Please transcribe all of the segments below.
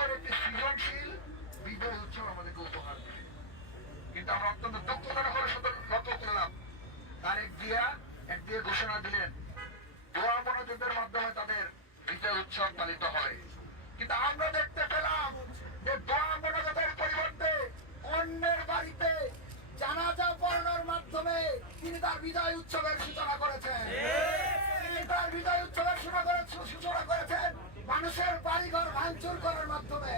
সুন্দর একটি সৃজনশীল বিজয় উৎসব আমাদেরকে উপহার দিলেন। কিন্তু আমরা অত্যন্ত দুঃখজনক হলে লক্ষ্য করলাম তারেক জিয়া একদিকে ঘোষণা দিলেন দোয়া মনোযোগের মাধ্যমে তাদের বিজয় উৎসব পালিত হয়, কিন্তু আমরা দেখতে পেলাম যে দোয়া মনোযোগের পরিবর্তে অন্যের বাড়িতে জানাজা পড়ানোর মাধ্যমে তিনি তার বিজয় উৎসবের সূচনা করেছেন। তিনি তার বিজয় উৎসবের সূচনা করেছেন মানুষের বাড়িঘর ভাঙচুর করার মাধ্যমে।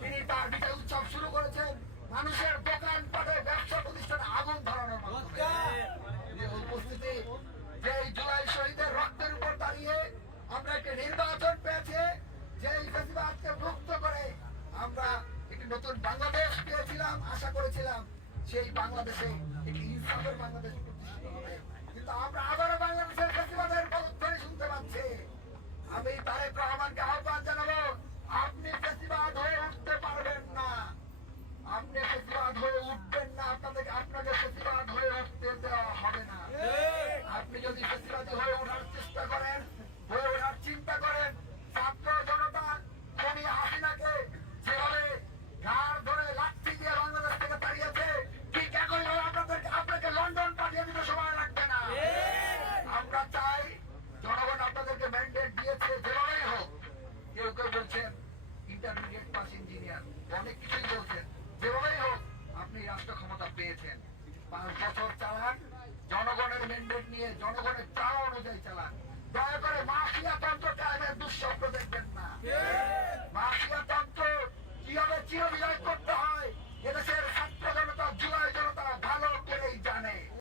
তিনি তার বিজয় উৎসব শুরু করেছেন মানুষের দোকানপাটে ব্যবসা প্রতিষ্ঠানে আগুন ধরানোর মাধ্যমে। উপস্থিতি যে জুলাই শহীদের রক্তের উপর দাঁড়িয়ে আমরা একটি নির্বাচন পেয়েছি, যে ফ্যাসিবাদকে মুক্ত করে আমরা একটি নতুন বাংলাদেশ পেয়েছিলাম, আশা করেছিলাম সেই বাংলাদেশে একটি ইনসাফের বাংলাদেশ প্রতিষ্ঠিত হবে। কিন্তু আমরা আবারও বাংলাদেশের ফ্যাসিবাদের পদধ্বনি শুনতে পাচ্ছি। আমি তারেক রহমানকে আহ্বান জানাবো, আপনি ফ্যাসিবাদ হয়ে উঠতে পারবেন না, আপনি ফ্যাসিবাদ হয়ে উঠবেন না, আপনাকে ফ্যাসিবাদ হয়ে উঠতে দেওয়া হবে না। আপনি যদি ফ্যাসিবাদী হয়ে ওঠার চেষ্টা করেন, হয়ে ওঠার চিন্তা করেন, ছাত্র জনতা খুনি হাসিনাকে যেভাবে ঘাড় ধরে লাঠি দিয়ে বাংলাদেশ থেকে তাড়িয়েছে, ঠিক একইভাবে আপনাকে লন্ডন পাঠিয়ে দিতে সময় লাগবে না। আমরা চাই জনগণ আপনাদেরকে ম্যান্ডেট দিয়েছে যেভাবেই হোক, কেউ কেউ বলছেন ইন্টারমিডিয়েট পাস ইঞ্জিনিয়ার, অনেক কিছুই বলছেন, যেভাবেই হোক আপনি রাষ্ট্র ক্ষমতা পেয়েছেন, 5 বছর চালান, জনগণের ম্যান্ডেট